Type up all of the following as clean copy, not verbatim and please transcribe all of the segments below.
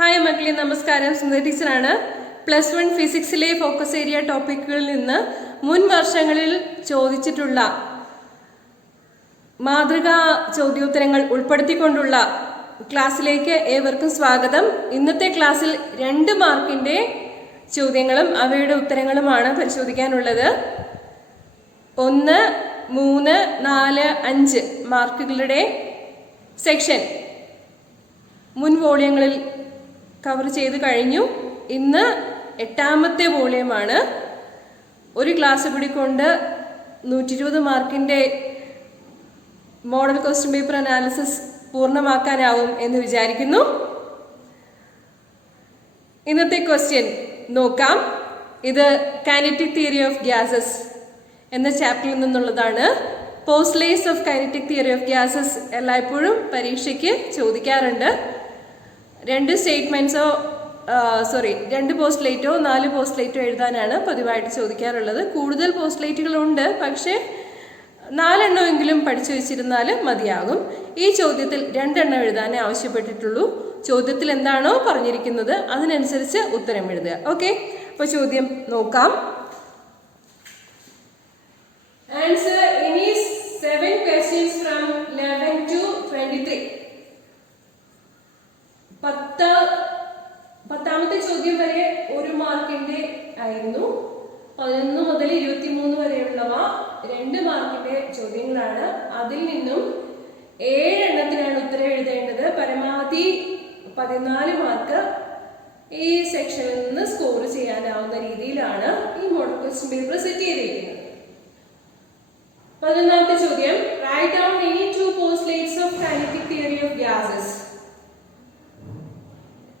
Hi മക്കളെ, നമസ്കാരം. സുന്ദര ടീച്ചറാണ്. +1 ഫിസിക്സിലെ ഫോക്കസ് ഏരിയ ടോപ്പിക്കുകളിൽ നിന്ന് മുൻ വർഷങ്ങളിൽ ചോദിച്ചിട്ടുള്ള മാതൃകാ ചോദ്യോത്തരങ്ങൾ ഉൾപ്പെടുത്തിക്കൊണ്ടുള്ള ക്ലാസ്സിലേക്ക് ഏവർക്കും സ്വാഗതം. ഇന്നത്തെ ക്ലാസ്സിൽ 2 മാർക്കിൻ്റെ ചോദ്യങ്ങളും അവയുടെ ഉത്തരങ്ങളുമാണ് പരിശോധിക്കാനുള്ളത്. 1, 3, 4, 5 മാർക്കുകളുടെ സെക്ഷൻ മുൻ വോള്യങ്ങളിൽ കവർ ചെയ്ത് കഴിഞ്ഞു. ഇന്ന് 8ാമത്തെ വോള്യമാണ്. ഒരു ക്ലാസ് കൂടി കൊണ്ട് 120 മാർക്കിൻ്റെ മോഡൽ ക്വസ്റ്റ്യൻ പേപ്പർ അനാലിസിസ് പൂർണ്ണമാക്കാനാവും എന്ന് വിചാരിക്കുന്നു. ഇന്നത്തെ ക്വസ്റ്റ്യൻ നോക്കാം. ഇത് കൈനറ്റിക് തിയറി ഓഫ് ഗ്യാസസ് എന്ന ചാപ്റ്ററിൽ നിന്നുള്ളതാണ്. Postulates of kinetic theory of gases എല്ലായ്പ്പോഴും പരീക്ഷയ്ക്ക് ചോദിക്കാറുണ്ട്. 2 സ്റ്റേറ്റ്മെൻറ്റ്സോ 2 പോസ്റ്റ്ലേറ്റോ 4 പോസ്റ്റ്ലേറ്റോ എഴുതാനാണ് പതിവായിട്ട് ചോദിക്കാറുള്ളത്. കൂടുതൽ പോസ്റ്റ്ലേറ്റുകളുണ്ട്, പക്ഷേ 4 എണ്ണമെങ്കിലും പഠിച്ചു വെച്ചിരുന്നാൽ മതിയാകും. ഈ ചോദ്യത്തിൽ 2 എണ്ണം എഴുതാനേ ആവശ്യപ്പെട്ടിട്ടുള്ളൂ. ചോദ്യത്തിൽ എന്താണോ പറഞ്ഞിരിക്കുന്നത് അതിനനുസരിച്ച് ഉത്തരം എഴുതുക. ഓക്കെ, അപ്പോൾ ചോദ്യം നോക്കാം. ആൻസർ ഇനി 7 questions from 11 to 23. 10ാമത്തെ ചോദ്യം വരെ 1 മാർക്കിന്റെ ആയിരുന്നു. 11 മുതൽ 23 വരെയുള്ളവ 2 മാർക്കിന്റെ ചോദ്യങ്ങളാണ്. അതിൽ നിന്നും 7 എണ്ണത്തിനാണ് ഉത്തരം എഴുതേണ്ടത്. പരമാവധി 14 മാർക്ക് ഈ സെക്ഷനിൽ നിന്ന് സ്കോർ ചെയ്യാനാവുന്ന രീതിയിലാണ് ഈ മോഡൽ ക്വസ്റ്റ്യൻ പേപ്പർ സെറ്റ് ചെയ്തിരിക്കുന്നത്. 11ാമത്തെ ചോദ്യം, write down any 2 postulates of kinetic theory of gases.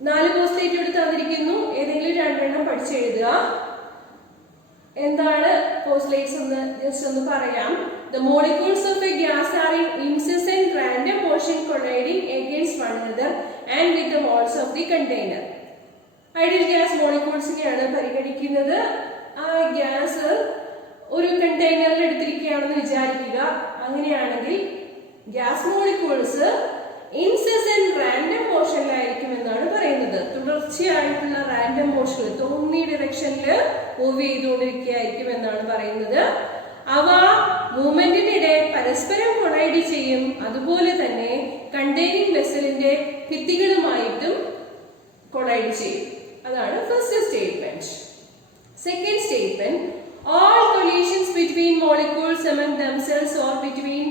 4 postulate എടുത്ത് തന്നിരിക്കുന്നു. ഏതെങ്കിലും 2 എണ്ണം പഠിച്ചെഴുതുക. എന്താണ് പോസ്റ്റ്ലേറ്റ്സ് എന്ന് ജസ്റ്റ് ഒന്ന് പറയാം. The molecules of a gas are in incessant random motion colliding against one another and with the walls of the container. Ideal gas മോളിക്യൂൾസിനെയാണ് പരിഗണിക്കുന്നത്. ആ ഗ്യാസ് ഒരു കണ്ടെയ്നറിൽ എടുത്തിരിക്കുകയാണെന്ന് വിചാരിക്കുക. അങ്ങനെയാണെങ്കിൽ ഗ്യാസ് മോളിക്യൂൾസ് ഇൻസെസന്റ് റാൻഡം മോഷനിലായിരിക്കും എന്നാണ് പറയുന്നത്. തുടർച്ചയായിട്ടുള്ള റാൻഡം മോഷൻ, തോന്നിയ ഡിറക്ഷനിൽ മൂവ് ചെയ്തുകൊണ്ടിരിക്കുകയായിരിക്കും എന്നാണ് പറയുന്നത്. അവ മൂവ്മെന്റിനിടെ പരസ്പരം കൊളൈഡ് ചെയ്യും. അതുപോലെ തന്നെ കണ്ടെയ്നിങ് വെസലിന്റെ ഭിത്തികളുമായിട്ടും കൊളൈഡ് ചെയ്യും. അതാണ് first statement. Second statement, all collisions between molecules among themselves or between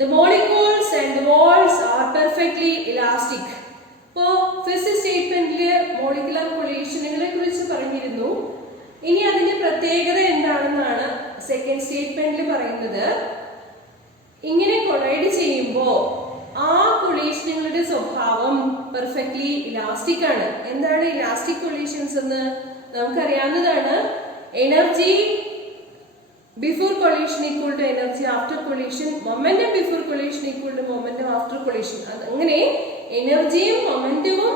the molecules and the walls are perfectly elastic. ഇപ്പോൾ ഫസ്റ്റ് സ്റ്റേറ്റ്മെന്റിൽ മോളിക്കുലർ കൊളീഷനുകളെ കുറിച്ച് പറഞ്ഞിരുന്നു. ഇനി അതിന്റെ പ്രത്യേകത എന്താണെന്നാണ് സെക്കൻഡ് സ്റ്റേറ്റ്മെന്റിൽ പറയുന്നത്. ഇങ്ങനെ കൊളൈഡ് ചെയ്യുമ്പോൾ ആ കൊളീഷനുകളുടെ സ്വഭാവം പെർഫെക്റ്റ്ലി ഇലാസ്റ്റിക് ആണ്. എന്താണ് ഇലാസ്റ്റിക് കൊളീഷൻസ് എന്ന് നമുക്കറിയാവുന്നതാണ്. Energy before collision equal to energy after collision, momentum before collision equal to momentum after collision. അങ്ങനെ എനർജിയും മൊമെന്റവും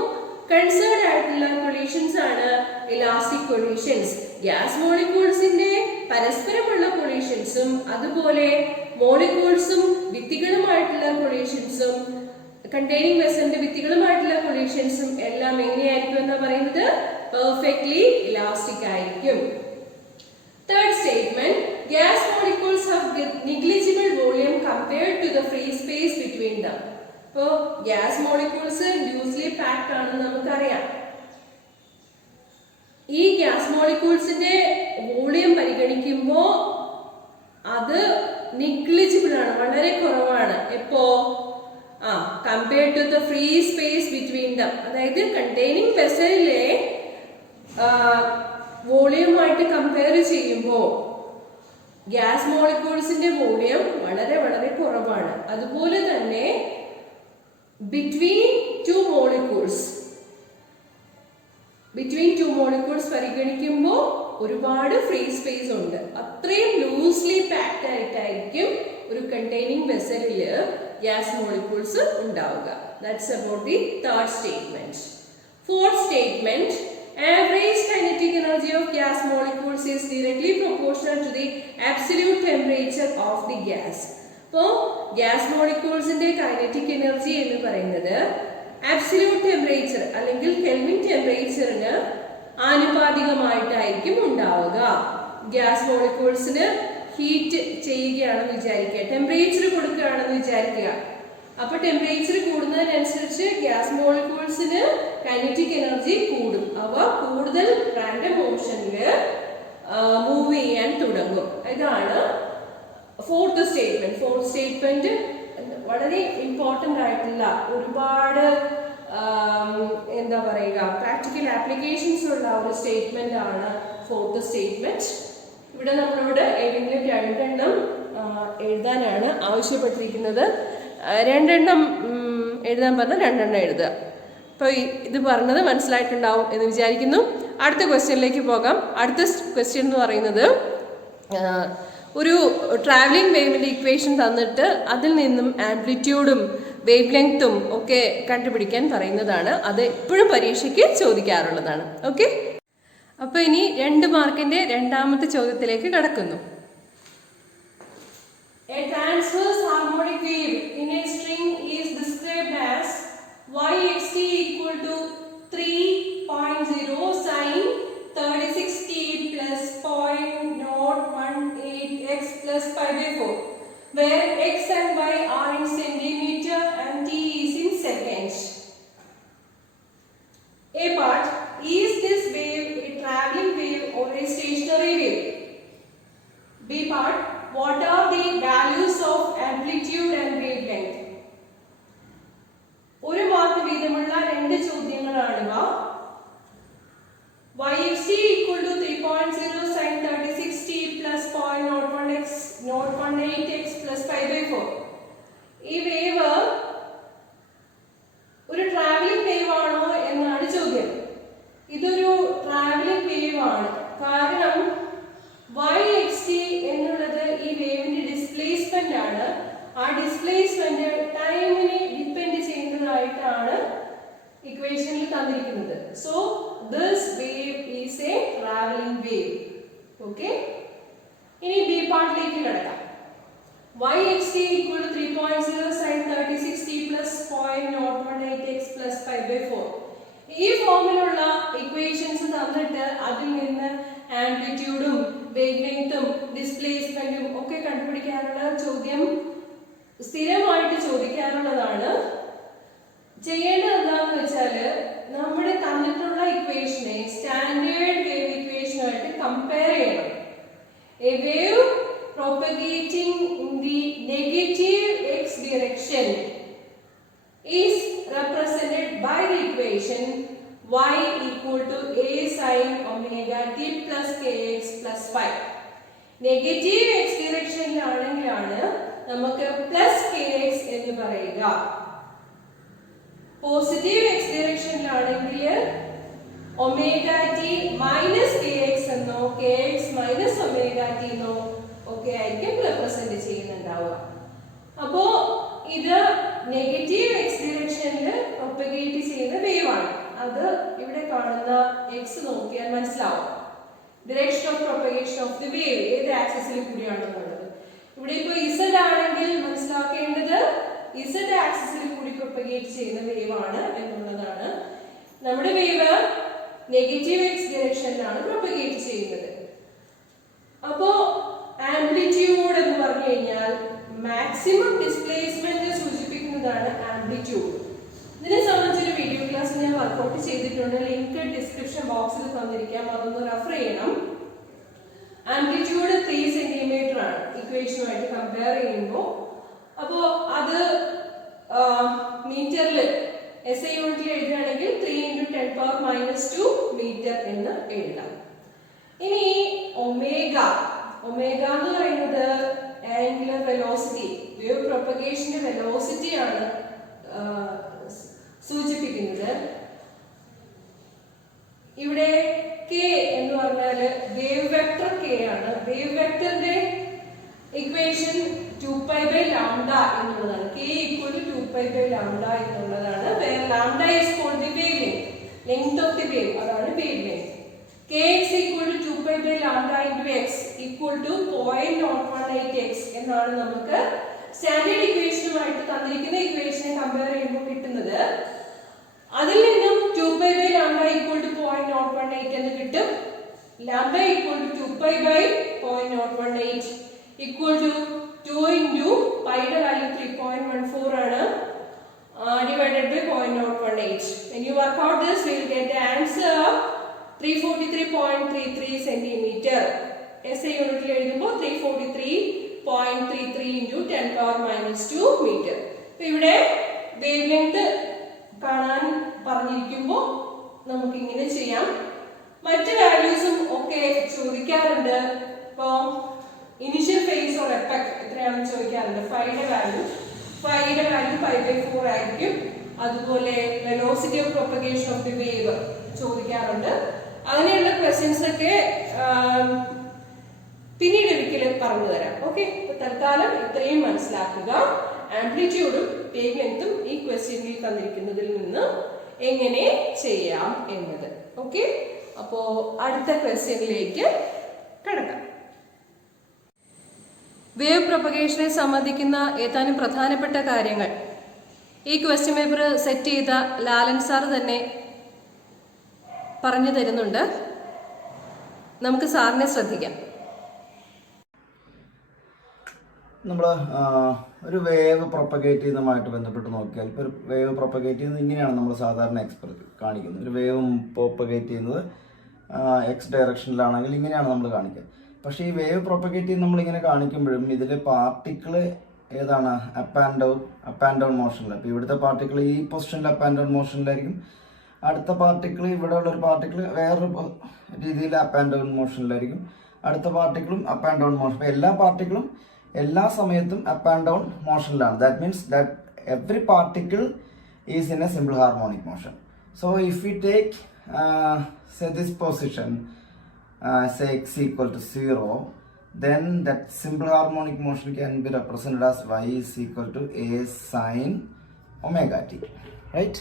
കൺസേർഡ് ആയിട്ടുള്ള കൊളീഷൻസ് ആണ് ഇലാസ്റ്റിക് കൊളീഷൻസ്. ഗ്യാസ് മോളിക്യൂൾസിന്റെ പരസ്പരമുള്ള കൊളീഷൻസും അതുപോലെ മോളിക്യൂൾസും ഭിത്തികളുമായിട്ടുള്ള കൊളീഷൻസും കണ്ടെയ്നിങ് വെസലിന്റെ ഭിത്തികളുമായിട്ടുള്ള കൊളീഷൻസും എല്ലാം എങ്ങനെയായിരിക്കും എന്ന് പറയുന്നത് പെർഫെക്റ്റ്ലി ഇലാസ്റ്റിക് ആയിരിക്കും. Third statement, gas molecules have negligible volume compared to the free space between them. അപ്പോൾ ഗ്യാസ് മോളിക്യൂൾസ് ലൂസ്ലി പാക്ഡ് ആണെന്ന് നമുക്കറിയാം. ഈ ഗ്യാസ് മോളിക്യൂൾസിന്റെ വോളിയം പരിഗണിക്കുമ്പോൾ അത് നിഗ്ലിജിബിൾ ആണ്, വളരെ കുറവാണ്. എപ്പോ compared to the free space between them, അതായത് കണ്ടെയ്നിങ് വെസലിലെ വോളിയമായിട്ട് കമ്പയർ ചെയ്യുമ്പോൾ ഗ്യാസ് മോളിക്യൂൾസിന്റെ വോളിയം വളരെ വളരെ കുറവാണ്. അതുപോലെ തന്നെ ബിറ്റ്വീൻ ടു മോളിക്യൂൾസ് പരിഗണിക്കുമ്പോൾ ഒരുപാട് ഫ്രീ സ്പേസ് ഉണ്ട്. അത്രയും ലൂസ്ലി പാക്ഡ് ആയിട്ടായിരിക്കും ഒരു കണ്ടെയ്നിങ് വെസലില് ഗ്യാസ് മോളിക്യൂൾസ് ഉണ്ടാവുക. That's about the third statement. Fourth statement, average kinetic energy of gas molecules is directly proportional to the absolute temperature of the gas. അപ്പോൾ gas മോളിക്യൂൾസിന്റെ kinetic energy എന്ന് പറയുന്നത് absolute temperature, അല്ലെങ്കിൽ kelvin ടെമ്പറേച്ചറിന് ആനുപാതികമായിട്ടായിരിക്കും ഉണ്ടാവുക. Gas മോളിക്യൂൾസിന് heat ചെയ്യുകയാണെന്ന് വിചാരിക്കുക, temperature കൊടുക്കുകയാണെന്ന് വിചാരിക്കുക. അപ്പൊ temperature കൂടുന്നതിനനുസരിച്ച് ഗ്യാസ് മോളിക്യൂൾസിന് കൈനറ്റിക് എനർജി കൂടും. അവ കൂടുതൽ റാൻഡം മോഷനിൽ മൂവ് ചെയ്യാൻ തുടങ്ങും. ഇതാണ് ഫോർത്ത് സ്റ്റേറ്റ്മെന്റ്. ഫോർത്ത് സ്റ്റേറ്റ്മെന്റ് വളരെ ഇമ്പോർട്ടൻ്റ് ആയിട്ടുള്ള ഒരുപാട് എന്താ പറയുക പ്രാക്ടിക്കൽ ആപ്ലിക്കേഷൻസ് ഉള്ള ഒരു സ്റ്റേറ്റ്മെന്റ് ആണ് ഫോർത്ത് സ്റ്റേറ്റ്മെന്റ്. ഇവിടെ നമ്മളോട് ഏതെങ്കിലും രണ്ടെണ്ണം എഴുതാനാണ് ആവശ്യപ്പെട്ടിരിക്കുന്നത്. രണ്ടെണ്ണം എഴുതാൻ പറഞ്ഞാൽ രണ്ടെണ്ണം എഴുതുക. അപ്പോൾ ഇത് പറഞ്ഞത് മനസ്സിലായിട്ടുണ്ടാവും എന്ന് വിചാരിക്കുന്നു. അടുത്ത ക്വസ്റ്റ്യനിലേക്ക് പോകാം. അടുത്ത ക്വസ്റ്റ്യൻ എന്ന് പറയുന്നത് ഒരു ട്രാവലിംഗ് വേവിൻ്റെ ഇക്വേഷൻ തന്നിട്ട് അതിൽ നിന്നും ആംപ്ലിറ്റ്യൂഡും വേവ് ലെങ്ത്തും ഒക്കെ കണ്ടുപിടിക്കാൻ പറയുന്നതാണ്. അത് എപ്പോഴും പരീക്ഷയ്ക്ക് ചോദിക്കാറുള്ളതാണ്. ഓക്കെ, അപ്പോൾ ഇനി 2 മാർക്കിന്റെ രണ്ടാമത്തെ ചോദ്യത്തിലേക്ക് കടക്കുന്നു. A transverse harmonic wave in a string is described as yxt equal to 3.0 sin 36t plus 0.018x plus pi by 4, where x and y are in centimeter and t is in seconds. A part, is this wave a traveling wave or a stationary wave? B part, what are the values of amplitude and wavelength? ഒരു mark വീതമുള്ള 2 ചോദ്യങ്ങളാണിവ. yxt equal to 3.0 sin 36t plus 0.018x plus pi by 4. ഈ wave ഒരു travelling wave ആണോ എന്നാണ് ചോദ്യം. ഇതൊരു travelling wave ആണ്. കാരണം yxt എന്നുള്ളത് ഈ വേവിന്റെ ഡിസ്പ്ലേസ്മെന്റ് ആണ്. ആ ഡിസ്പ്ലേസ്മെന്റ് ടൈമിനെ ഡിപ്പെൻഡ് ചെയ്യുന്നതായിട്ടാണ് ഇക്വേഷനിൽ തന്നിരിക്കുന്നത്. So this wave is A travelling wave. Okay, ഇനി ബി പാർട്ടിലേക്ക് കിടക്കാം. yxt equal to 3.0 sin 36t plus 0.018x plus pi by 4. ഈ ഫോമിലുള്ള ഇക്വേഷൻസ് തന്നിട്ട് അതിൽ നിന്ന് ആംപ്ലിറ്റ്യൂഡും വേവ് ലെങ്ത്തും ഡിസ്പ്ലേസ്മെന്റും ഒക്കെ കണ്ടുപിടിക്കാനുള്ള ചോദ്യം സ്ഥിരമായിട്ട് ചോദിക്കാറുള്ളതാണ്. ചെയ്യേണ്ടത് എന്താണെന്ന് വെച്ചാൽ നമ്മുടെ തന്നിട്ടുള്ള ഇക്വേഷനെ സ്റ്റാൻഡേർഡ് വേവ് ഇക്വേഷനുമായിട്ട് കമ്പയർ ചെയ്യണം. A wave propagating in the negative x direction is represented by the equation y equal to a sin omega t plus kx plus 5. Negative X ഡിറക്ഷനിലാണെങ്കിലാണ് നമുക്ക് പ്ലസ് kx എന്ന് പറയുക. പോസിറ്റീവ് എക്സ് ഡിറക്ഷനിലാണെങ്കിൽ omega T minus kx എന്നോ kx minus omega T എന്നോ ഒക്കെ ആയിരിക്കും represent ചെയ്യുന്നുണ്ടാവുക. അപ്പോ ഇത് നെഗറ്റീവ് എക്സ് ഡിറക്ഷനിൽ പ്രൊപ്പഗേറ്റ് ചെയ്യുന്ന വേവ് ആണ്. അത് ഇവിടെ കാണുന്ന എക്സ് നോക്കിയാൽ മനസ്സിലാവും. Direction of propagation of the wave ഏത് ആക്സിസിൽ കൂടിയാണെന്നുള്ളത്. ഇവിടെ ഇപ്പൊ ഇസഡ് ആണെങ്കിൽ മനസ്സിലാക്കേണ്ടത് ഇസഡ് ആക്സിസിൽ കൂടി പ്രൊപ്പഗേറ്റ് ചെയ്യുന്ന വേവ് ആണ് എന്നുള്ളതാണ്. നമ്മുടെ വേവ് നെഗറ്റീവ് എക്സ് ഡിറക്ഷനിലാണ് പ്രൊപ്പഗേറ്റ് ചെയ്യുന്നത്. അപ്പോ ആംപ്ലിറ്റ്യൂഡ് എന്ന് പറഞ്ഞു കഴിഞ്ഞാൽ മാക്സിമം ഡിസ്പ്ലേസ്മെന്റ് സൂചിപ്പിക്കുന്നതാണ് ആംപ്ലിറ്റ്യൂഡ്. ഇതിനെ സംബന്ധിച്ചൊരു വീഡിയോ ക്ലാസ് ഞാൻ വർക്ക്ഔട്ട് ചെയ്തിട്ടുണ്ട്. ലിങ്ക് ഡിസ്ക്രിപ്ഷൻ ബോക്സിൽ തന്നിരിക്കാം, അതൊന്ന് റെഫർ ചെയ്യണം. ആംപ്ലിറ്റ്യൂഡ് 3 സെന്റിമീറ്റർ ആണ് ഇക്വേഷനുമായിട്ട് കമ്പയർ ചെയ്യുമ്പോൾ. അപ്പോൾ അത് മീറ്ററിൽ SI യൂണിറ്റിൽ എഴുതുകയാണെങ്കിൽ 3 × 10⁻⁻² മീറ്റർ എന്ന് എഴുതാം. ഇനി ഒമേഗ എന്ന് പറയുന്നത് ആംഗുലർ വെലോസിറ്റി, വേവ് പ്രൊപ്പഗേഷന്റെ വെലോസിറ്റി ആണ് സൂചിപ്പിക്കുന്നത്. ഇവിടെ k എന്ന് പറഞ്ഞാൽ വേവ് വെക്ടർ k ആണ്. വേവ് വെക്ടറിന്റെ ഇക്വേഷൻ 2π/λ എന്നുള്ളതാണ്. k equal to 2π/λ എന്നുള്ളതാണ്. where λ is called the wavelength, length of the wave, അതാണ് wavelength. kx equal to 2π/λ into x equal to 0.018x എന്നാണ് നമുക്ക് സ്റ്റാൻഡേർഡ് ഇക്വേഷനുമായിട്ട് തന്നിരിക്കുന്ന ഇക്വേഷനെ കമ്പയർ ചെയ്യുമ്പോൾ കിട്ടുന്നത്. അതിൽ നിന്നും 2 0.018 എന്ന് കിട്ടും. Lambda equal to 2 pi by 0.018 equal to 2 into pi യുടെ value 3.14 ആണ് divided by 0.018. When you work out this, we will get the answer of 343.33 centimeter. SI unit എഴുതുമ്പോൾ 343.33 into 10 power minus 2 meter. അപ്പോൾ ഇവിടെ വേവ് ലെങ്ത് കാണാൻ പറഞ്ഞിരിക്കുമ്പോൾ നമുക്ക് ഇങ്ങനെ ചെയ്യാം. മറ്റ് വാല്യൂസും ഒക്കെ ചോദിക്കാറുണ്ട്. ഇപ്പോൾ ഇനിഷ്യൽ ഫേസ് ഓർ എഫക്ട് എത്രയാണെന്ന് ചോദിക്കാറുണ്ട്. ഫൈയുടെ വാല്യൂ pi by 4 ആയിരിക്കും. അതുപോലെ velocity of propagation of the wave ചോദിക്കാറുണ്ട്. അങ്ങനെയുള്ള ക്വസ്റ്റ്യൻസ് ഒക്കെ പിന്നീട് ഒരിക്കലും പറഞ്ഞു തരാം. ഓക്കെ, തൽക്കാലം ഇത്രയും മനസ്സിലാക്കുക. ആംപ്ലിറ്റ്യൂഡും വേവ് ലെങ്ത്തും ഈ ക്വസ്റ്റ്യനിൽ തന്നിരിക്കുന്നതിൽ നിന്ന് എങ്ങനെ ചെയ്യാം എന്നത്. ഓക്കെ, അപ്പോ അടുത്ത ക്വസ്റ്റ്യനിലേക്ക് കടക്കാം. വേവ് പ്രൊപ്പഗേഷനെ സംബന്ധിക്കുന്ന ഏതാനും പ്രധാനപ്പെട്ട കാര്യങ്ങൾ ഈ ക്വസ്റ്റ്യൻ പേപ്പർ സെറ്റ് ചെയ്ത ലാലൻ സാർ തന്നെ പറഞ്ഞു തരുന്നുണ്ട്. നമുക്ക് സാറിനെ ശ്രദ്ധിക്കാം. നമ്മൾ ഒരു വേവ് പ്രൊപ്പഗേറ്റ് ചെയ്യുന്നതുമായിട്ട് ബന്ധപ്പെട്ട് നോക്കിയാൽ ഇപ്പോൾ ഒരു വേവ് പ്രൊപ്പഗേറ്റ് ചെയ്യുന്നത് ഇങ്ങനെയാണ് നമ്മൾ സാധാരണ കാണിക്കുന്നത്. ഒരു വേവ് പ്രൊപ്പഗേറ്റ് ചെയ്യുന്നത് എക്സ് ഡയറക്ഷനിലാണെങ്കിൽ ഇങ്ങനെയാണ് നമ്മൾ കാണിക്കുക. പക്ഷേ ഈ വേവ് പ്രൊപ്പഗേറ്റ് ചെയ്യുന്ന നമ്മളിങ്ങനെ കാണിക്കുമ്പോഴും ഇതിൽ പാർട്ടിക്കിൾ ഏതാണ് അപ്പ് ആൻഡ് ഡൗൺ മോഷനിൽ. അപ്പോൾ ഇവിടുത്തെ പാർട്ടിക്കിൾ ഈ പൊസിഷനിൽ അപ്പ് ആൻഡ് ഡൗൺ മോഷനിലായിരിക്കും. അടുത്ത പാർട്ടിക്കിൾ ഇവിടെ ഉള്ളൊരു പാർട്ടിക്കിൾ വേറൊരു രീതിയിൽ അപ്പ് ആൻഡ് ഡൗൺ മോഷനിലായിരിക്കും. അടുത്ത പാർട്ടിക്കിളും അപ്പ് ആൻഡ് ഡൗൺ മോഷൻ. അപ്പോൾ എല്ലാ പാർട്ടിക്കിളും എല്ലാ സമയത്തും അപ്പ് ആൻഡ് ഡൗൺ മോഷനിലാണ്. That means that every particle is in a simple harmonic motion. So if you take say this position, say x equal to 0, then that simple harmonic motion can be represented as y is equal to a sin omega t, right?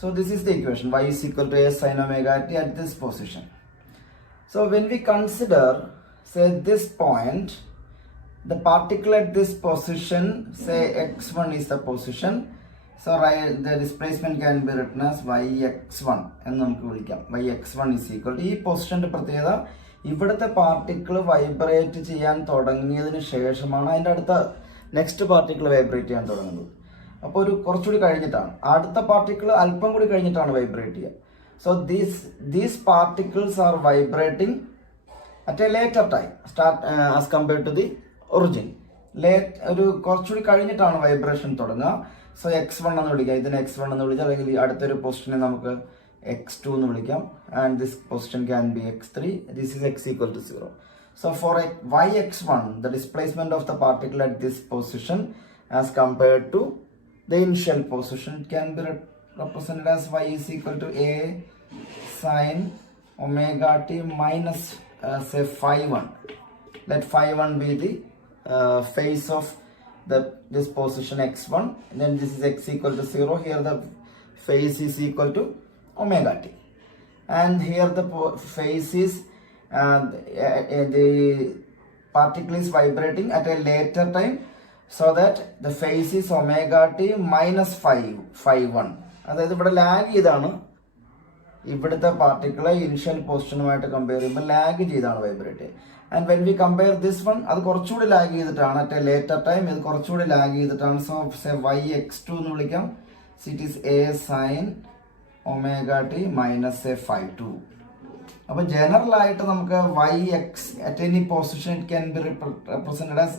So this is the equation, y is equal to a sin omega t at this position. So when we consider, say, this point, the particle at this position, say x1 is the position, so the displacement can be written as yx1 എന്ന് നമുക്ക് വിളിക്കാം. yx1 is equal to ഈ പൊസിഷന്റെ പ്രത്യേകത ഇവിടുത്തെ particle vibrate ചെയ്യാൻ തുടങ്ങിയതിന് ശേഷമാണ് അതിൻ്റെ അടുത്ത നെക്സ്റ്റ് പാർട്ടിക്കിൾ വൈബ്രേറ്റ് ചെയ്യാൻ തുടങ്ങുന്നത്. അപ്പോൾ ഒരു കുറച്ചുകൂടി കഴിഞ്ഞിട്ടാണ് അടുത്ത പാർട്ടിക്കിൾ അല്പം കൂടി കഴിഞ്ഞിട്ടാണ് വൈബ്രേറ്റ് ചെയ്യുക. So these particles are vibrating at a later time as compared to the origin. ഒരു കുറച്ചുകൂടി കഴിഞ്ഞിട്ടാണ് വൈബ്രേഷൻ തുടങ്ങുക. സോ x1 എന്ന് വിളിക്കാം, ഇതിനെ x1 എന്ന് വിളിക്കാം. അല്ലെങ്കിൽ അടുത്തൊരു പൊസിഷനെ നമുക്ക് x2 എന്ന് വിളിക്കാം. And this position can be x3. This is x equal to 0. So for yx1, the displacement of the particle at this position as compared to the initial position can be represented as y is equal to a sin omega t minus say phi1. Let phi1 be the phase of this position x1, and then this is x equal to 0. Here the phase is equal to omega t, and here the phase is the particle is vibrating at a later time, so that the phase is omega t minus phi1. അതായത് ഇവിടെ lag ചെയ്താണ് ഇവിടുത്തെ പാർട്ടിക്കിളെ initial പൊസിഷനുമായിട്ട് compare ചെയ്യുമ്പോൾ lag ചെയ്താണ് vibrate. And when we compare this one, അത് കുറച്ചുകൂടി lag ചെയ്തിട്ടാണ് at a later time, ഇത് കുറച്ചുകൂടി ലാഗ് ചെയ്തിട്ടാണ്. സോ സേ yx2 എന്ന് വിളിക്കാം. It is a sin omega t minus a phi2. അപ്പോൾ ജനറൽ ആയിട്ട് നമുക്ക് yx at any position it can be represented as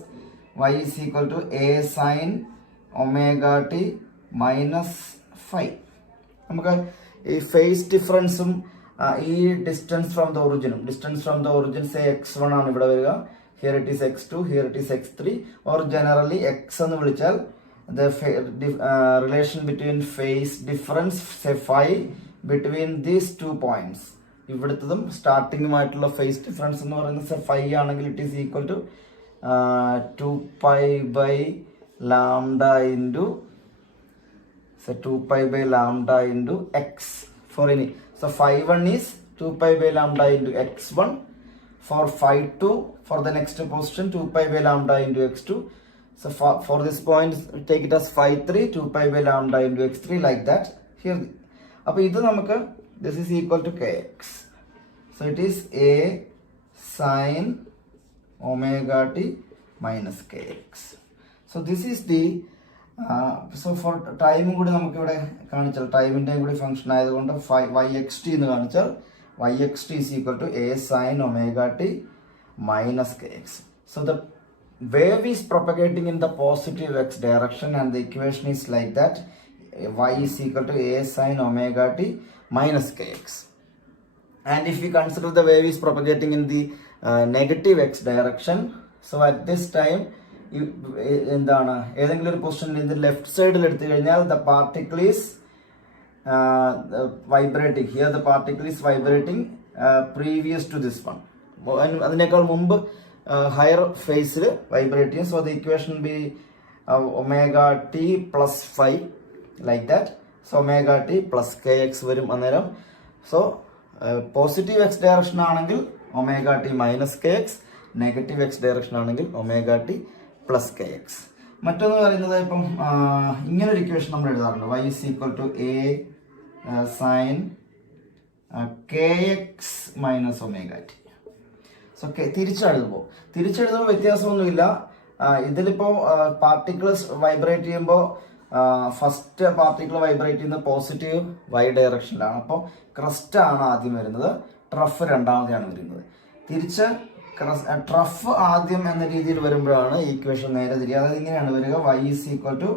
y is equal to a sin omega t minus phi. നമുക്ക് ഈ phase ഡിഫറൻസും ഈ distance from the origin say x1 ആണ് ഇവിടെ വരിക. Here it is x2, here it is x3, or generally x എന്ന് വിളിച്ചാൽ the relation between phase difference say phi between these 2 points. ഇവിടുത്തതും സ്റ്റാർട്ടിങ്ങുമായിട്ടുള്ള ഫേസ് ഡിഫറൻസ് എന്ന് പറയുന്നത് സേ phi ആണെങ്കിൽ it is equal to 2 pi by lambda into 2 pi by lambda into x for any. So phi1 is 2 pi by lambda into x1. For phi2, for the next position, 2 pi by lambda into x2. So for this point, take it as phi3, 2 pi by lambda into x3, like that. Here, അപ്പോൾ ഇത് നമുക്ക് this is equal to kx. So it is a sine omega t minus kx. So this is the so for time കൂടി നമുക്ക് ഇവിടെ കാണിച്ചാൽ ടൈമിൻ്റെയും കൂടി function ആയതുകൊണ്ട് yxt എന്ന് കാണിച്ചാൽ yxt is equal to a sine omega t minus kx. So the wave is propagating in the positive x direction and the equation is like that, y is equal to a sine omega t minus kx. And if we consider the wave is propagating in the negative x direction, so at this time എന്താണ് ഏതെങ്കിലും ഒരു പൊസിഷനിൽ ഇത് left സൈഡിൽ എടുത്തു കഴിഞ്ഞാൽ the particle is vibrating. Here the particle is vibrating previous to this one. അതിനേക്കാൾ മുമ്പ് ഹയർ ഫേസിൽ വൈബ്രേറ്റ് ചെയ്യും. So the equation be omega T plus 5 like that. So omega T plus K X വരും അന്നേരം. So positive X direction ആണെങ്കിൽ omega T minus K X, negative X direction ആണെങ്കിൽ omega T plus K X. മറ്റൊന്ന് പറയുന്നത് ഇപ്പം ഇങ്ങനൊരു equation നമ്മൾ എഴുതാറുണ്ട്, y is equal to a sin kx minus omega t. So തിരിച്ചെഴുതുമ്പോൾ വ്യത്യാസമൊന്നുമില്ല. ഇതിലിപ്പോൾ പാർട്ടിക്കിൾസ് വൈബ്രേറ്റ് ചെയ്യുമ്പോൾ ഫസ്റ്റ് പാർട്ടിക്കിൾ വൈബ്രേറ്റ് ചെയ്യുന്നത് പോസിറ്റീവ് വൈ ഡയറക്ഷനിലാണ്. അപ്പോൾ ക്രസ്റ്റ് ആണ് ആദ്യം വരുന്നത്, ട്രഫ് രണ്ടാമതെയാണ് വരുന്നത്. തിരിച്ച് ട്രഫ് ആദ്യം എന്ന രീതിയിൽ വരുമ്പോഴാണ് ഈ ഇക്വേഷൻ നേരെ തിരിയുക. അതായത് ഇങ്ങനെയാണ് വരിക, y is equal to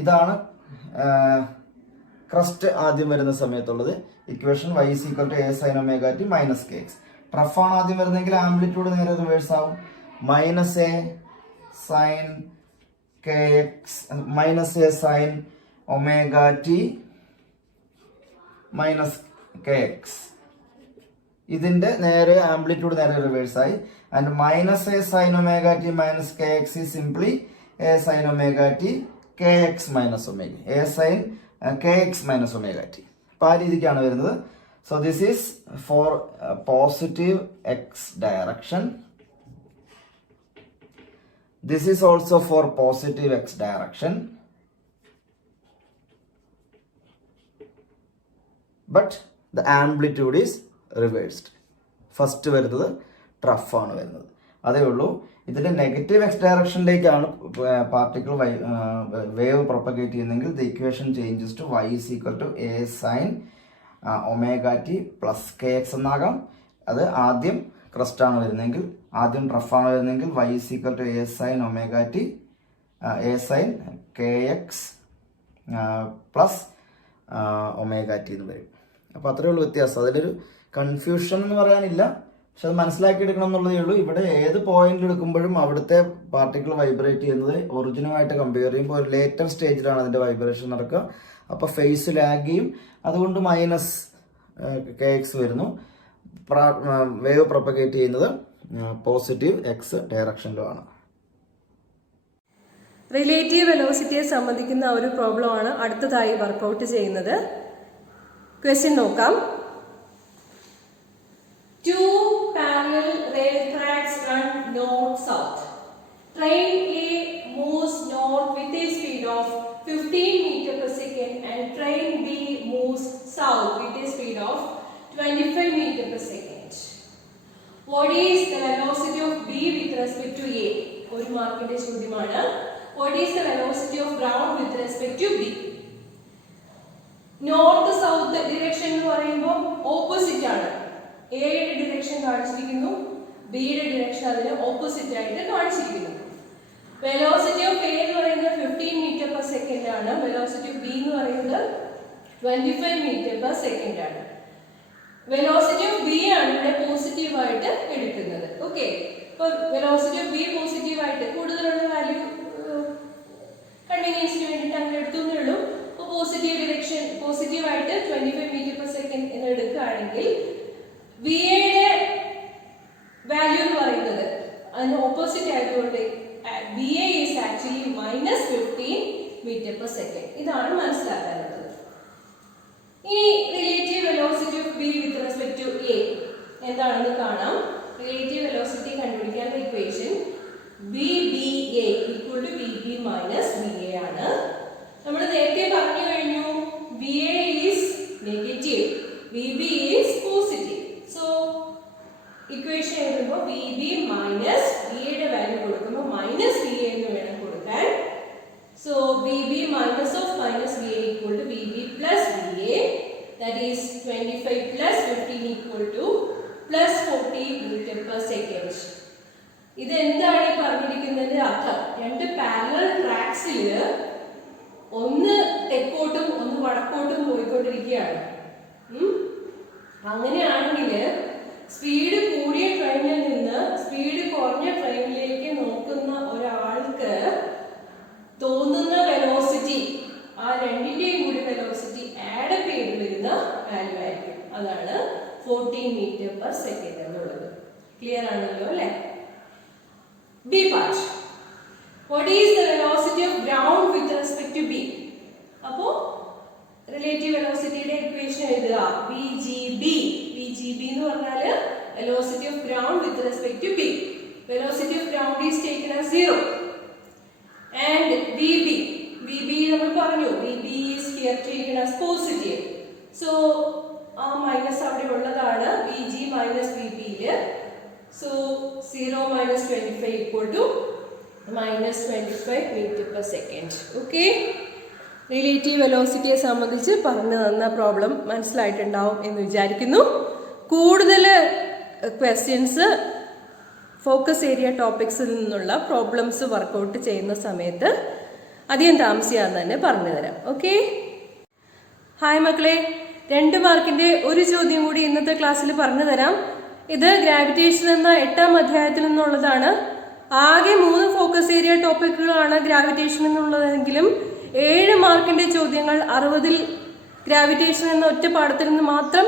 ഇതാണ് ക്രസ്റ്റ് ആദ്യം വരുന്ന സമയത്തുള്ളത് equation, y is equal to a sin omega t minus kx. ട്രഫാണ് ആദ്യം വരുന്നതെങ്കിൽ ആംപ്ലിറ്റ്യൂഡ് നേരെ റിവേഴ്സ് ആവും, minus A sine k x minus A sine omega T minus K x. ഇതിന്റെ നേരെ ആംപ്ലിറ്റ്യൂഡ് നേരെ റിവേഴ്സ് ആയി. And minus A sine omega T minus K x is simply A sine omega t k x minus omega, A sine k x minus omega t. അപ്പൊ ആ രീതിക്കാണ് വരുന്നത്. So this is for positive x direction. This is also for positive x direction. But the amplitude is reversed. First വരുന്നത് trough ആണ് വരുന്നത്. അതേ ഉള്ളൂ. ഇതിന്റെ നെഗറ്റീവ് എക്സ് ഡയറക്ഷനിലേക്കാണ് പാർട്ടിക്കിൾ വേവ് പ്രൊപ്പഗേറ്റ് ചെയ്യുന്നതെങ്കിൽ the equation changes to y is equal to a sin omega T plus K X എന്നാകാം. അത് ആദ്യം ക്രസ്റ്റ് ആണ് വരുന്നതെങ്കിൽ, ആദ്യം ട്രഫാണ് വരുന്നതെങ്കിൽ y is equal to a sin omega T a sin K X plus omega T എന്ന് വരും. അപ്പോൾ അത്രയേ ഉള്ളൂ വ്യത്യാസം. അതിലൊരു കൺഫ്യൂഷൻ എന്ന് പറയാനില്ല, പക്ഷെ അത് മനസ്സിലാക്കി എടുക്കണം എന്നുള്ളതേ ഉള്ളൂ. ഇവിടെ ഏത് പോയിന്റ് എടുക്കുമ്പോഴും അവിടുത്തെ പാർട്ടിക്കിൾ വൈബ്രേറ്റ് ചെയ്യുന്നത് ഒറിജിനുമായിട്ട് കമ്പയർ ചെയ്യുമ്പോൾ ഒരു ലേറ്റർ സ്റ്റേജിലാണ് അതിന്റെ വൈബ്രേഷൻ നടക്കുക. അപ്പോൾ ഫേസ് ലാഗ് ചെയ്യും, അതുകൊണ്ട് മൈനസ് കെ എക്സ് വരുന്നു. വേവ് പ്രൊപ്പഗേറ്റ് ചെയ്യുന്നത് പോസിറ്റീവ് എക്സ് ഡയറക്ഷനിലുമാണ്. റിലേറ്റീവ് വെലോസിറ്റിയെ സംബന്ധിക്കുന്ന ഒരു പ്രോബ്ലം ആണ് അടുത്തതായി വർക്കൗട്ട് ചെയ്യുന്നത്. ക്വസ്റ്റ്യൻ നോക്കാം. Two parallel rail tracks run north-south. Train A moves north with a speed of 15 meter per second and train B moves south with a speed of 25 meter per second. What is the velocity of B with respect to A? ഒരു മാർക്കിന്റെ ചോദ്യമാണ്. What is the velocity of ground with respect to B? North south direction എന്ന് പറയുമ്പോൾ opposite ആണ്. എയുടെ direction കാണിച്ചിരിക്കുന്നു, ബിയുടെ direction അതിന് ഓപ്പോസിറ്റ് ആയിട്ട് കാണിച്ചിരിക്കുന്നു. വെലോസിറ്റി ഓഫ് എ എന്ന് പറയുന്നത് 15 മീറ്റർ പെർ സെക്കൻഡ് ആണ്. വെലോസിറ്റി ഓഫ് ബി എന്ന് പറയുന്നത് 25 മീറ്റർ പെർ സെക്കൻഡ് ആണ്. വെലോസിറ്റി ഓഫ് ബി ആണ് ഇവിടെ പോസിറ്റീവ് ആയിട്ട് എടുക്കുന്നത്. ഓക്കെ, ഇപ്പൊ വെലോസിറ്റി ഓഫ് ബി പോസിറ്റീവ് ആയിട്ട് കൂടുതലുള്ള വാല്യൂ കൺവീനിയൻസിന് വേണ്ടിയിട്ട് അങ്ങനെ എടുത്തുന്നേ ഉള്ളൂ. അപ്പോൾ പോസിറ്റീവ് ഡിറക്ഷൻ പോസിറ്റീവ് ആയിട്ട് 25 മീറ്റർ പെർ സെക്കൻഡ് എന്ന് എടുക്കുകയാണെങ്കിൽ വി എയുടെ വാല്യൂ എന്ന് പറയുന്നത് അതിന് ഓപ്പോസിറ്റ് ആയതുകൊണ്ട് V A is actually minus 15 metre per second. ഇതാണ് മനസ്സിലാക്കാനുള്ളത്. ഇനി relative velocity of B with respect to A എന്താണെന്ന് കാണാം. റിലേറ്റീവ് വെലോസിറ്റി കണ്ടുപിടിക്കാനുള്ള equation B B A equal to B B minus B A ആണ്. നമ്മൾ നേരത്തെ പറഞ്ഞു കഴിഞ്ഞു, B A is negative, VB is positive. So equation എഴുതുമ്പോൾ VB minus VA യുടെ വാല്യൂ കൊടുക്കുമ്പോൾ minus VA എന്ന് വേണം കൊടുക്കാൻ. So VB minus of minus VA equal to VB plus VA, that is 25 plus 15 equal to plus 40 meter per second. ഇത് എന്താണ് ഈ പറഞ്ഞിരിക്കുന്നതിന്റെ അർത്ഥം? രണ്ട് പാരലൽ ട്രാക്സിൽ ഒന്ന് തെക്കോട്ടും ഒന്ന് വടക്കോട്ടും പോയിക്കൊണ്ടിരിക്കുകയാണ്. അങ്ങനെയാണെങ്കിൽ സ്പീഡ് കൂടിയ ട്രെയിനിൽ നിന്ന് സ്പീഡ് കുറഞ്ഞ ട്രെയിനിലേക്ക് നോക്കുന്ന ഒരാൾക്ക് തോന്നുന്ന വെലോസിറ്റി, ആ രണ്ടിന്റെയും കൂടി വെലോസിറ്റി ആഡപ്പ് ചെയ്ത് വരുന്ന വാല്യൂ ആയിരിക്കും. അതാണ് 14 മീറ്റർ പെർ സെക്കൻഡ് എന്നുള്ളത്. ക്ലിയർ ആണല്ലോ അല്ലെ? B part. What is the velocity of ground with respect to B? അപ്പോ റിലേറ്റീവ് വെലോസിറ്റിയുടെ ഇക്വേഷൻ എഴുതുക. VGB എന്ന് പറഞ്ഞാൽ velocity of ground with respect to B. Velocity of ground is taken as 0. And VB നമ്മൾ പറഞ്ഞു, VB is here taken as positive. So ആ minus അവിടെ ഉള്ളതാണ് VG minus VB യില്. So 0 minus 25 equal to minus 25 meter per second. Okay? Relative വെലോസിറ്റിയെ സംബന്ധിച്ച് പറഞ്ഞു തന്ന പ്രോബ്ലം മനസ്സിലായിട്ടുണ്ടാവും എന്ന് വിചാരിക്കുന്നു. കൂടുതൽ ക്വസ്റ്റ്യൻസ് ഫോക്കസ് ഏരിയ ടോപ്പിക്സിൽ നിന്നുള്ള പ്രോബ്ലംസ് വർക്കൗട്ട് ചെയ്യുന്ന സമയത്ത് അധികം താമസിയാതെ തന്നെ പറഞ്ഞു തരാം. ഓക്കെ? ഹായ് മക്കളെ, 2 മാർക്കിന്റെ ഒരു ചോദ്യം കൂടി ഇന്നത്തെ ക്ലാസ്സിൽ പറഞ്ഞു തരാം. ഇത് ഗ്രാവിറ്റേഷൻ എന്ന 8ാം അധ്യായത്തിൽ നിന്നുള്ളതാണ്. ആകെ 3 ഫോക്കസ് ഏരിയ ടോപ്പിക്കുകളാണ് ഗ്രാവിറ്റേഷൻ എന്നുള്ളതെങ്കിലും 7 മാർക്കിന്റെ ചോദ്യങ്ങൾ 60-ൽ ഗ്രാവിറ്റേഷൻ എന്ന ഒറ്റ പാഠത്തിൽ നിന്ന് മാത്രം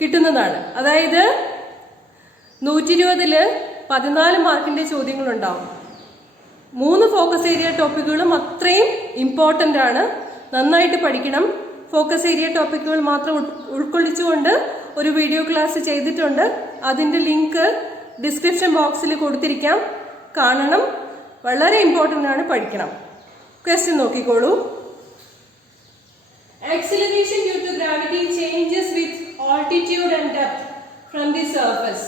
കിട്ടുന്നതാണ്. അതായത് 120-ല് 14 മാർക്കിന്റെ ചോദ്യങ്ങൾ ഉണ്ടാവും. 3 ഫോക്കസ് ഏരിയ ടോപ്പിക്കുകളും അത്രയും ഇമ്പോർട്ടൻ്റ് ആണ്. നന്നായിട്ട് പഠിക്കണം. ഫോക്കസ് ഏരിയ ടോപ്പിക്കുകൾ മാത്രം ഉൾക്കൊള്ളിച്ചുകൊണ്ട് ഒരു വീഡിയോ ക്ലാസ് ചെയ്തിട്ടുണ്ട്. അതിൻ്റെ ലിങ്ക് ഡിസ്ക്രിപ്ഷൻ ബോക്സിൽ കൊടുത്തിരിക്കാം. കാണണം. വളരെ ഇമ്പോർട്ടൻ്റ് ആണ്, പഠിക്കണം. ക്വസ്റ്റ്യൻ നോക്കിക്കോളൂ. Acceleration due to gravity changes with altitude and depth from the surface.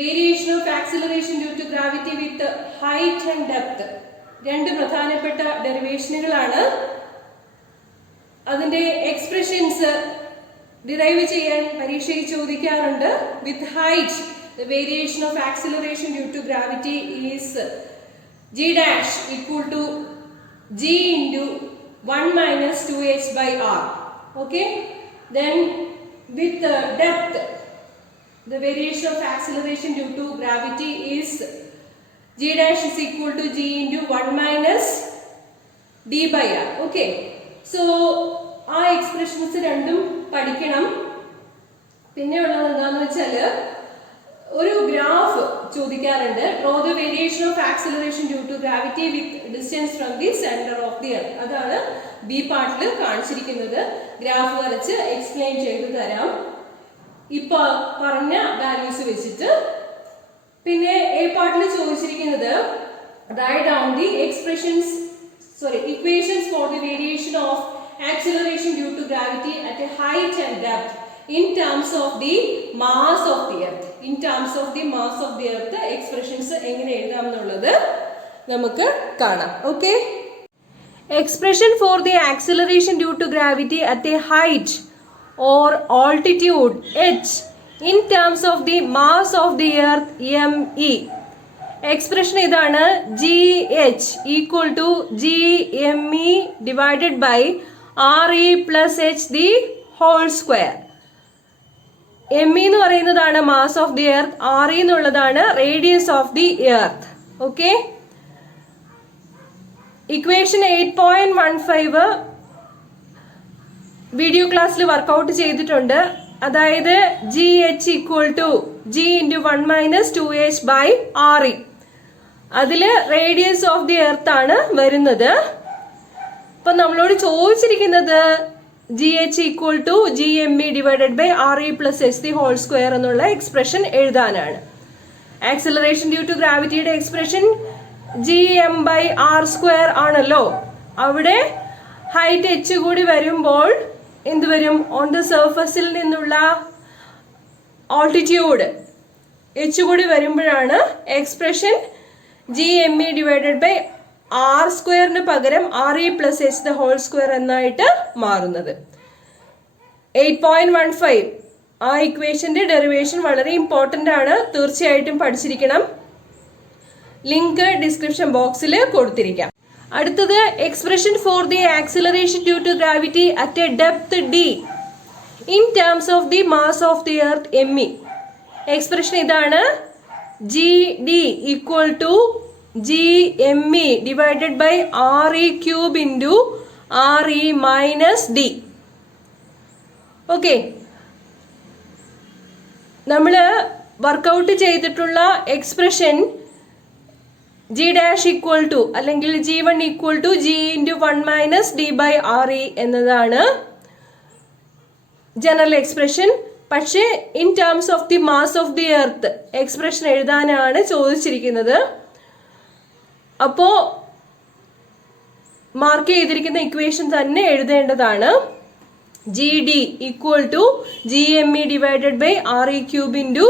Variation of acceleration due to gravity with height and depth. 2 പ്രധാനപ്പെട്ട ഡെറിവേഷനുകളാണ്. അതിന്റെ എക്സ്പ്രഷൻസ് ഡിറൈവ് ചെയ്യാൻ പരീക്ഷയിൽ ചോദിക്കാറുണ്ട്. വിത്ത് height, the variation of acceleration due to gravity is g dash equal to g into 1 minus 2h by r. Okay? Then with depth, the variation of acceleration due to gravity is g dash is equal to g into 1 minus d by r. Okay? So ആ expressions രണ്ടും പഠിക്കണം. പിന്നെ ഉള്ളത് എന്താന്ന് വെച്ചാൽ ഒരു graph ചോദിക്കാറുണ്ട്. Draw the variation of acceleration due to gravity with distance from the centre of the earth. അതാണ് ബി പാർട്ടിൽ കാണിച്ചിരിക്കുന്നത്. ഗ്രാഫ് വരച്ച് എക്സ്പ്ലെയിൻ ചെയ്തു തരാം ഇപ്പൊ പറഞ്ഞ വാല്യൂസ് വെച്ചിട്ട്. പിന്നെ എ പാർട്ടിൽ ചോദിച്ചിരിക്കുന്നത് write down the equations for the variation of acceleration due to gravity at a height and depth in terms of the mass of the earth. In terms of the mass of the earth expressions എങ്ങനെ എഴുതാം എന്നുള്ളത് നമുക്ക് കാണാം. Okay? Expression for the acceleration due to gravity at a height or altitude h in terms of the mass of the earth me. എക്സ്പ്രഷൻ ഇതാണ്. GH equal to GME divided by RE plus H the whole square. ME എന്ന് പറയുന്നതാണ് mass of the earth, RE എന്നുള്ളതാണ് radius of the earth. Okay? Equation 8.15 video ക്ലാസ്സിൽ workout ചെയ്തിട്ടുണ്ട്. അതായത് GH equal to G into 1 minus 2H by RE. അതില് radius of the earth ആണ് വരുന്നത്. ഇപ്പൊ നമ്മളോട് ചോദിച്ചിരിക്കുന്നത് GH equal to GME divided by RE plus H the whole square എന്നുള്ള എക്സ്പ്രഷൻ എഴുതാനാണ്. ആക്സിലറേഷൻ ഡ്യൂ ടു ഗ്രാവിറ്റിയുടെ expression GM by R square ആണല്ലോ. അവിടെ ഹൈറ്റ് h കൂടി വരുമ്പോൾ എന്ത് വരും? ഓൺ ദ സർഫസിൽ നിന്നുള്ള ഓൾട്ടിറ്റ്യൂഡ് എച്ച് കൂടി വരുമ്പോഴാണ് expression GME divided by R സ്ക്വയറിന് പകരം RE plus H the whole square എന്നായിട്ട് മാറുന്നത്. 8.15 ആ ഇക്വേഷന്റെ ഡെറിവേഷൻ വളരെ ഇമ്പോർട്ടൻ്റ് ആണ്, തീർച്ചയായിട്ടും പഠിച്ചിരിക്കണം. ലിങ്ക് ഡിസ്ക്രിപ്ഷൻ ബോക്സിൽ കൊടുത്തിരിക്കാം. അടുത്തത് expression for the acceleration due to gravity at a depth D in terms of the mass of the earth ME. എക്സ്പ്രഷൻ ഇതാണ്: GD equal to GME divided by RE cube into RE minus D. Okay, നമ്മൾ work out ചെയ്തിട്ടുള്ള expression G dash equal to അല്ലെങ്കിൽ G1 equal to G into 1 minus D by RE എന്നതാണ് general expression. പക്ഷേ in terms of the mass of the earth expression എഴുതാനാണ് ചോദിച്ചിരിക്കുന്നത്. അപ്പോൾ mark ചെയ്തിരിക്കുന്ന equation തന്നെ എഴുതേണ്ടതാണ്. GD equal to GME divided by RE cube into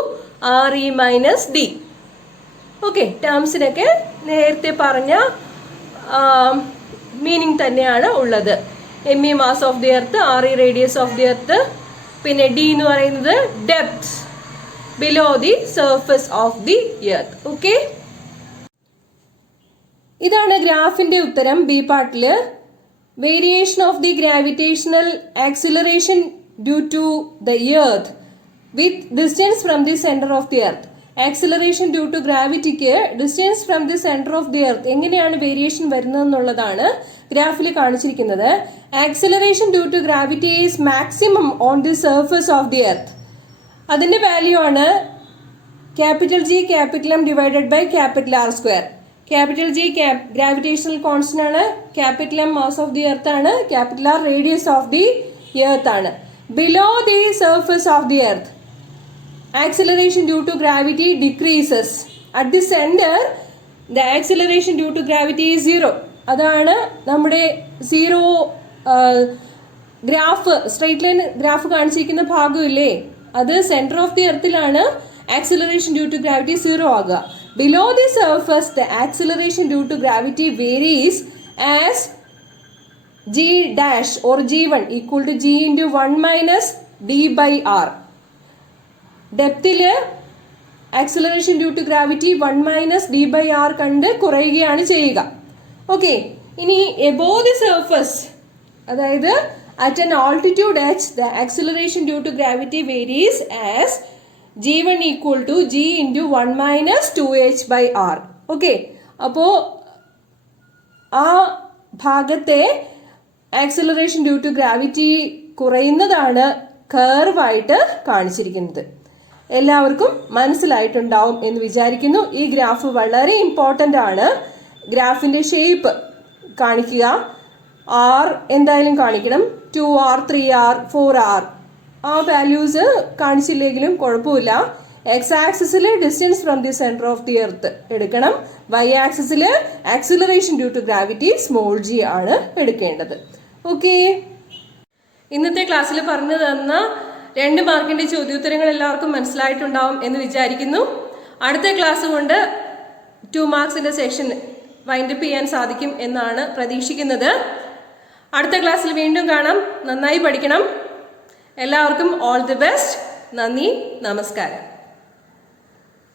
RE minus D. Okay, ടേംസിനൊക്കെ നേരത്തെ പറഞ്ഞ മീനിങ് തന്നെയാണ് ഉള്ളത്. ME mass of the earth, RE radius of the earth, പിന്നെ D എന്ന് പറയുന്നത് depth below the surface of the earth. Okay, ഇതാണ് ഗ്രാഫിന്റെ ഉത്തരം. ബി പാർട്ടില് variation of the gravitational acceleration due to the earth with distance from the centre of the earth. Acceleration due to ഗ്രാവിറ്റിക്ക് distance from the centre of the earth എങ്ങനെയാണ് variation വരുന്നത് എന്നുള്ളതാണ് ഗ്രാഫിൽ കാണിച്ചിരിക്കുന്നത്. Acceleration due to gravity is maximum on the surface of the earth. അതിന്റെ value ആണ് capital G capital M divided by capital R square. Capital G gravitational constant ആണ്, capital M mass of the earth ആണ്, capital R radius of the earth ആണ്. Below the surface of the earth acceleration due to gravity decreases. At the center the acceleration due to gravity is 0. അതാണ് നമ്മുടെ zero graph, straight line graph കാണിച്ചിരിക്കുന്ന ഭാഗമില്ലേ, അത് centre of the എർത്തിലാണ് acceleration due to gravity 0 ആകുക. Below the surface the acceleration due to gravity varies as G dash or G1 equal to G into 1 minus D by R. ഡെപ്തില് acceleration due to gravity 1 minus D by R കണ്ട് കുറയുകയാണ് ചെയ്യുക. Okay, ഇനി above the surface, അതായത് at an altitude h the acceleration due to gravity varies as G1 equal to G into 1 minus 2h by R. Okay, അപ്പോൾ ആ ഭാഗത്തെ acceleration due to gravity കുറയുന്നതാണ് കർവായിട്ട് കാണിച്ചിരിക്കുന്നത്. എല്ലാവർക്കും മനസ്സിലായിട്ടുണ്ടാവും എന്ന് വിചാരിക്കുന്നു. ഈ ഗ്രാഫ് വളരെ ഇമ്പോർട്ടൻ്റ് ആണ്. ഗ്രാഫിന്റെ ഷേപ്പ് കാണിക്കുക. R എന്തായാലും കാണിക്കണം. 2R 3R 4R ആ വാല്യൂസ് കാണിച്ചില്ലെങ്കിലും കുഴപ്പമില്ല. എക്സ് ആക്സിസിൽ distance from the centre of the earth എടുക്കണം. വൈ ആക്സിസിൽ acceleration due to gravity small g ആണ് എടുക്കേണ്ടത്. ഓക്കെ, ഇന്നത്തെ ക്ലാസ്സിൽ പറഞ്ഞു തന്ന 2 മാർക്കിന്റെ ചോദ്യോത്തരങ്ങൾ എല്ലാവർക്കും മനസ്സിലായിട്ടുണ്ടാവും എന്ന് വിചാരിക്കുന്നു. അടുത്ത ക്ലാസ് കൊണ്ട് 2 മാർക്സിന്റെ സെക്ഷൻ വൈൻഡപ്പ് ചെയ്യാൻ സാധിക്കും എന്നാണ് പ്രതീക്ഷിക്കുന്നത്. അടുത്ത ക്ലാസ്സിൽ വീണ്ടും കാണാം. നന്നായി പഠിക്കണം. എല്ലാവർക്കും ഓൾ ദി ബെസ്റ്റ്. നന്ദി, നമസ്കാരം.